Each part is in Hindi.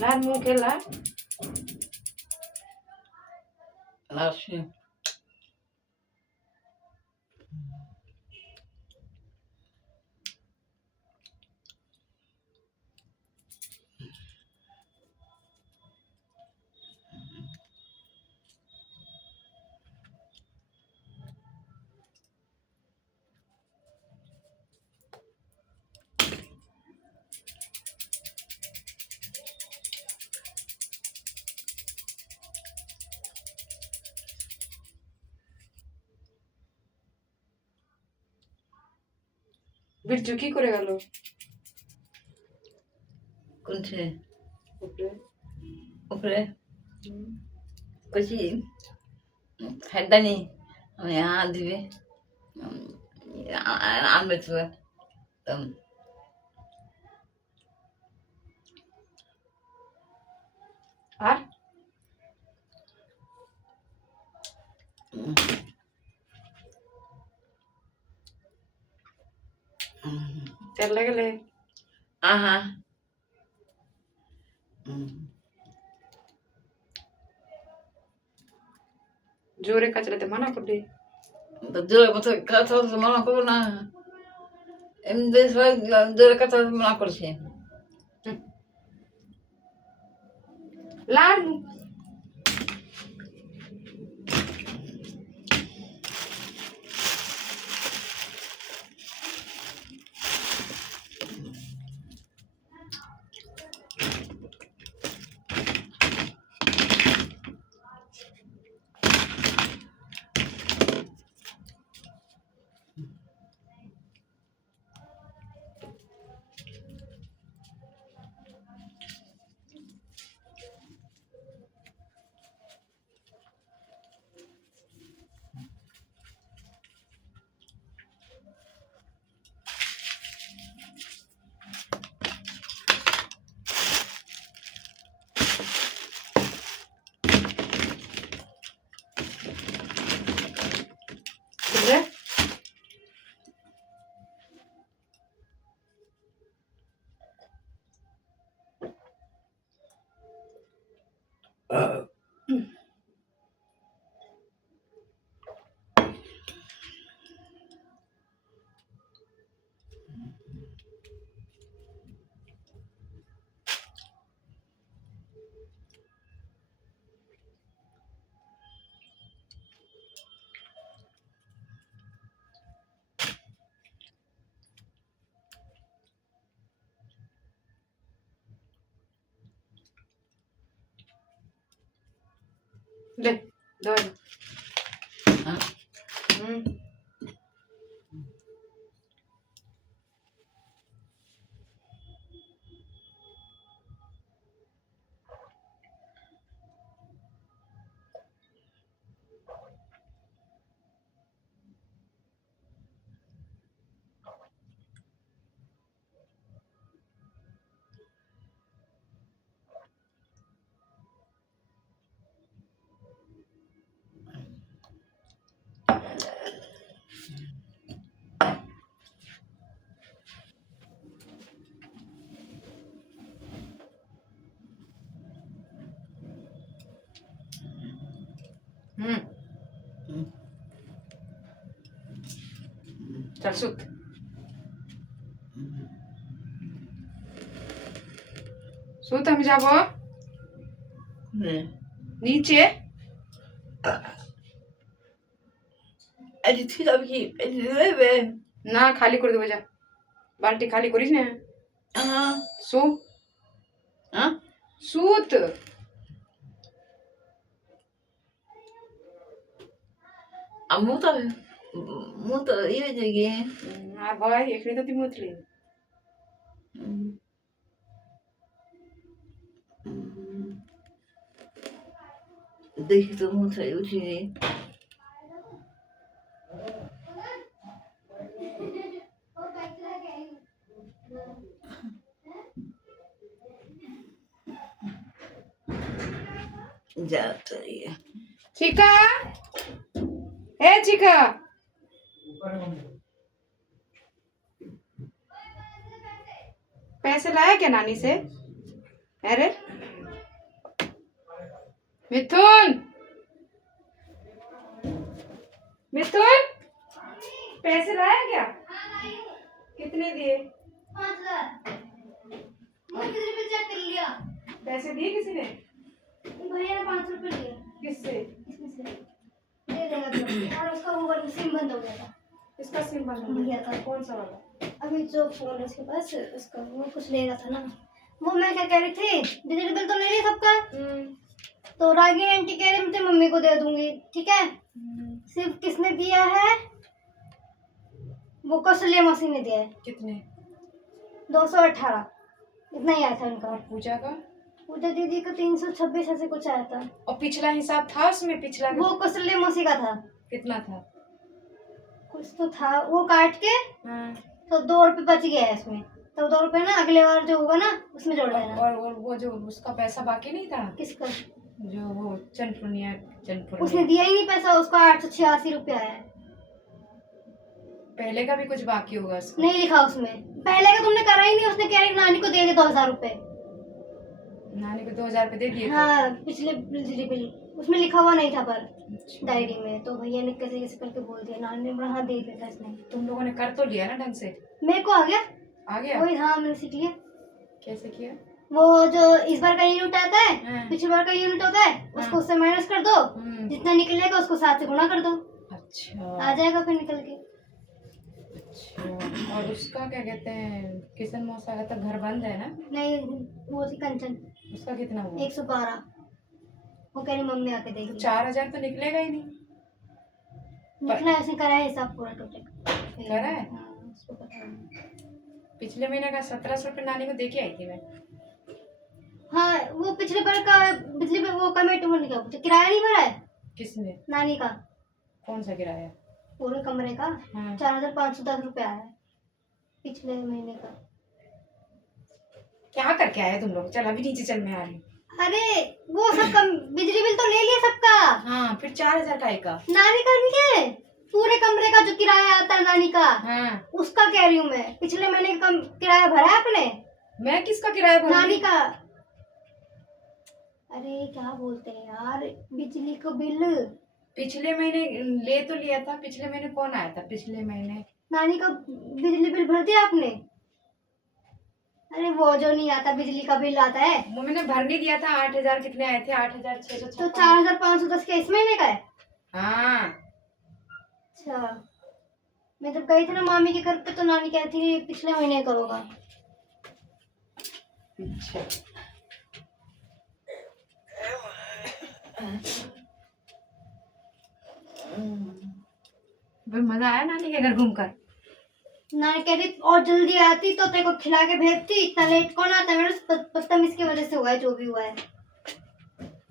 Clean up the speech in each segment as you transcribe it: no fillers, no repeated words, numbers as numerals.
Lan mungkin lah. Lasci. Birju की करे गलो Conte. ऊपर Opre. Così. Haddani. यहाँ दिवे आमें तुए तम আর তেল লাগলে aha জোরে কাচড়াতে মানা করবে dure betul kata semua aku na emde soal dure kata semua aku sih লাড়ু বুঝলে দে দাও চল সুত সুত আমি যাব নিচে Edi ঠিক আমি কি edi দেবে না খালি করে দেবো যা বালতি খালি করিস না সু সুত मुँह तो ये जगह है हाँ भाई एकड़ी तो ती मुतली देखी तो मुँह था उठी नहीं जाता है चिका ए चिका पैसे लाया क्या नानी से? अरे मिथुन मिथुन पैसे लाया क्या? कितने दिए? 5,000 किसी ने चेक कर लिया। पैसे दिए किसी ने? भैया ने 500 रुपये दिए किससे? इसमें से दे देगा तो। और उसका वो वाला सिम बंद हो गया था। इसका सिम बंद हो भैया गया का कौन सा वाला? अभी जो फोन है उसके पास उसका वो कुछ ले रहा था ना। वो मैं क्या कह रही थी, बिजली बिल तो ले लिया सबका। तो रागी आंटी कह रही मुझे मम्मी को दे दूंगी, ठीक है। सिर्फ किसने दिया है, वो कौशल्या मौसी ने दिया है। कितने? 218 इतना ही आया था उनका। और पूजा का? पूजा दीदी का 326 ऐसे कुछ आया था। और पिछला हिसाब था उसमें? पिछला वो कौशल्या मौसी का था। कितना था? कुछ तो था, वो काट के हाँ। तो 2 रुपये बच गया है इसमें। तो 2 रुपये ना अगले बार जो होगा ना उसमें जोड़ देना। और वो जो उसका पैसा बाकी नहीं था किसका? जो वो चनपुनिया उसने दिया ही नहीं पैसा, उसका 886 रुपया आया है। पहले का भी कुछ बाकी होगा उसका? नहीं लिखा उसमें, पहले का तुमने करा ही नहीं। उसने कह रही नानी को दे दे 2,000 रुपए। नानी को 2,000 रुपए दे दिए थे? हाँ पिछले बिजली बिल उसमें लिखा हुआ नहीं था पर अच्छा। डायरी में। तो भैया ने कैसे कैसे करके बोल दिया, नानी ने बोला हाँ दे देता इसने। तुम लोगों ने कर तो लिया ना ढंग से? मेरे को आ गया आ गया? वही। हाँ मैंने सीख लिया। कैसे किया? वो जो इस बार का यूनिट आता है, हाँ। पिछली बार का यूनिट होता है, उसको उससे माइनस कर दो। जितना निकलेगा उसको 7 से गुणा कर दो, अच्छा आ जाएगा फिर निकल के। अच्छा। और उसका क्या कहते हैं, किशन मौसा का तो घर बंद है ना? नहीं वो थी कंचन, उसका कितना हुआ? 112। वो कह रही मम्मी आके देगी। 4,000 तो निकलेगा ही नहीं। निकला ऐसे करा है हिसाब पूरा टोटल करा है? हाँ, उसको पता है। पिछले महीने का 1,700 रुपये नानी को दे के आई थी मैं। हाँ वो पिछले बार का बिजली में वो कमेटी में क्या पूछा, किराया नहीं भरा है किसने? नानी का? कौन सा किराया? पूरे कमरे का हाँ। 4,510 रुपया आया है पिछले महीने का। क्या करके आए तुम लोग? चल अभी नीचे चल, मैं आ रही हूँ। अरे वो सब कम बिजली बिल तो ले लिया सबका। हाँ फिर 4,000 का आएगा? नानी का नहीं है, पूरे कमरे का जो किराया आता है नानी का, हाँ। उसका कह रही हूँ मैं। पिछले महीने का किराया भरा है आपने? मैं किसका किराया भरूंगी? नानी का। अरे क्या बोलते हैं यार, बिजली का बिल पिछले महीने ले तो लिया था। पिछले महीने कौन आया था? पिछले महीने नानी का बिजली बिल भर दिया आपने? अरे वो जो नहीं आता बिजली का बिल आता है वो मैंने भर नहीं दिया था। 8,000 कितने आए थे? 8,600। तो 4,510 का इस महीने का है। हाँ। अच्छा मैं जब गई थी ना मामी के घर पे तो नानी कहती थी पिछले महीने का होगा। अच्छा। फिर मजा आया नानी के घर घूमकर? नानी कह रही और जल्दी आती तो तेरे को खिला के भेजती, इतना लेट कौन आता है। मेरे बदतमीज की वजह से हुआ है जो भी हुआ है।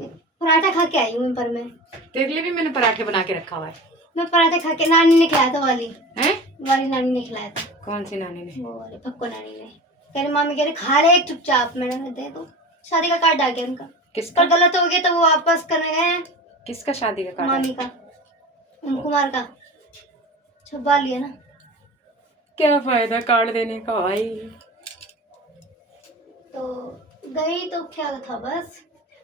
पराठा खा के आई हूँ पर मैं। तेरे लिए भी मैंने पराठे बना के रखा हुआ है। मैं पराठे खा के, नानी ने खिलाया था वाली हैं? वाली नानी ने खिलाया था। कौन सी नानी ने? वो वाली पक्को नानी ने। कह रही मामी कह रही खा ले एक चुपचाप। मैंने दे दो, शादी का कार्ड आ गया उनका। किसका? पर गलत हो गया तो वो वापस करने गए हैं। किसका शादी का कार्ड? मामी का, कुमार का। छपवा लिया ना। क्या फायदा कार्ड देने का भाई? तो गई तो क्या था बस।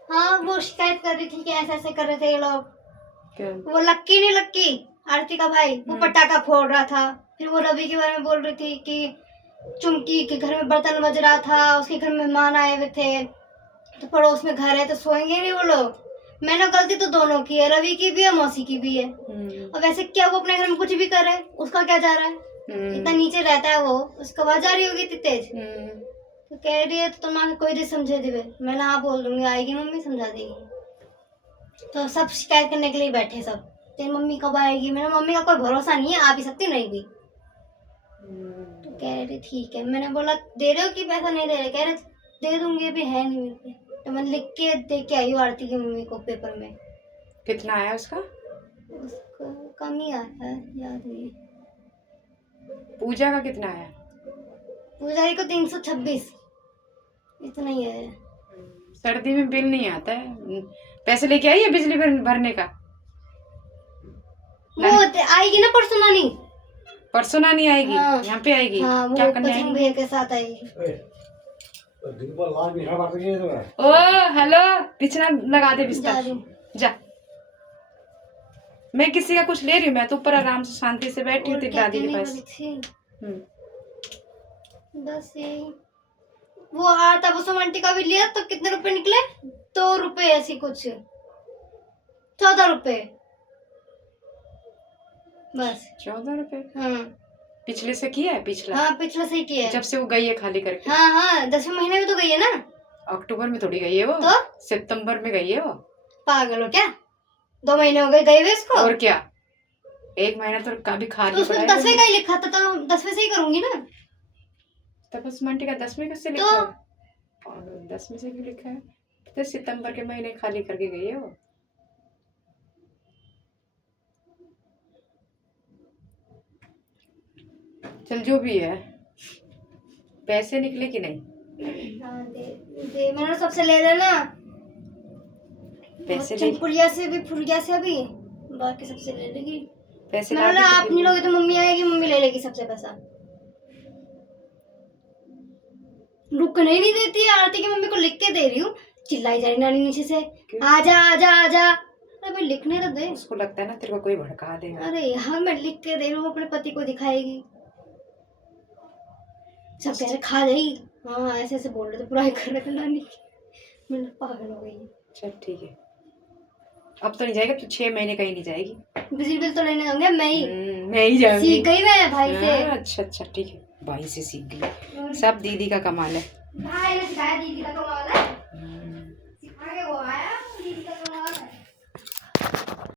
हाँ वो शिकायत कर रही थी कि ऐसे ऐसे कर रहे थे ये लोग। क्या? वो लक्की नहीं लक्की, आरती का भाई, वो पटाखा फोड़ रहा था। फिर वो रवि के बारे में बोल रही थी कि चुमकी के घर में बर्तन बज रहा था, उसके घर में मेहमान आए हुए थे, तो पड़ोस में घर है तो सोएंगे नहीं वो लोग। मैंने गलती तो दोनों की है, रवि की भी है मौसी की भी है। और वैसे क्या वो अपने घर में कुछ भी कर रहे, उसका क्या जा रहा है? इतना नीचे रहता है वो, उसको आवाज आ रही होगी इतनी तेज। तो कह रही है तो तुम्हारे कोई भी समझे देवे। मैंने हाँ बोल दूंगी, आएगी मम्मी समझा देगी। तो सब शिकायत करने के लिए बैठे सब। तेरी मम्मी कब आएगी? मेरा मम्मी का कोई भरोसा नहीं है, आ भी सकती नहीं भी। तो कह रही ठीक है। मैंने बोला दे रहे हो कि पैसा नहीं दे रहे? कह रहे दे दूंगी, अभी है नहीं मेरे पे। तो मैं लिख के दे के आई हूँ आरती की मम्मी को पेपर में। कितना आया उसका? उसको कम ही आया है, याद नहीं। पूजा का कितना आया? पूजारी को 326, इतना ही है। सर्दी में बिल नहीं आता है। पैसे लेके आई है बिजली बिल भरने का? वो आएगी ना परसों नानी। परसों नानी आएगी? हाँ। यहाँ पे आएगी? हाँ, वो क्या करने बजरंग आएगी? भैया के साथ आएगी। ओ हेलो, बिछना लगा दे जा बिस्तर। रही हूँ। जा। मैं किसी का कुछ ले रही हूँ, मैं तो ऊपर आराम से शांति से बैठी हूँ और तेरी क्या दादी के कहने पास। वाली थी? हम्म। बस यही। वो आटा बसम आंटी का भी लिया तो कितने रुपए निकले? 2 रुपए ऐसी कुछ, 14 रुपए बस। 14 रुपए? हाँ पिछले से किया है? पिछला? हाँ, पिछला सही किया है। जब से वो गई है खाली करके। हाँ हाँ, 10वें महीने में तो गई है ना। अक्टूबर में थोड़ी गई है वो, तो सितंबर में गई है वो। पागल हो क्या? 2 महीने हो गए गए हुए इसको। और क्या, 1 महीना तो कभी तो खाली उसमें पड़ा 10वें का ही लिखा था, तो 10वें से ही करूंगी ना। तपस्मंटी का 10वें कैसे लिखा है? और 10वें से क्यों लिखा है? तो सितंबर के महीने खाली करके गई है वो। चल जो भी है, पैसे निकले कि नहीं? हाँ, दे मैंने सबसे ले लेना। पैसे ले, चिंपुलिया से भी, फुलिया से भी, बाकी सबसे ले लेगी। पैसे मैंने ला बोला के आप नहीं लोगे तो मम्मी आएगी, मम्मी ले लेगी सबसे पैसा। रुक नहीं देती है। आरती की मम्मी को लिख के दे रही हूँ, चिल्लाई जा रही नानी नीचे से, आजा आजा आजा। अरे भाई लिखने तो दे। उसको लगता है ना तेरे को कोई भड़का देगा। अरे यार मैं लिख के दे रही हूँ, अपने पति को दिखाएगी। सब कह रहे खा जाएगी। हाँ ऐसे ऐसे बोल रहे थे, बुराई कर रहे थे नानी की। मैं पागल हो गई। चल ठीक है, अब तो नहीं जाएगा तू, 6 महीने कहीं नहीं जाएगी। बिजली बिल तो लेने जाऊंगे मैं ही। मैं ही जाऊंगी। सीख गई मैं भाई से। हाँ, अच्छा अच्छा ठीक है, भाई से सीख गई। सब दीदी का कमाल है। भाई ने सिखाया, दीदी का कमाल है।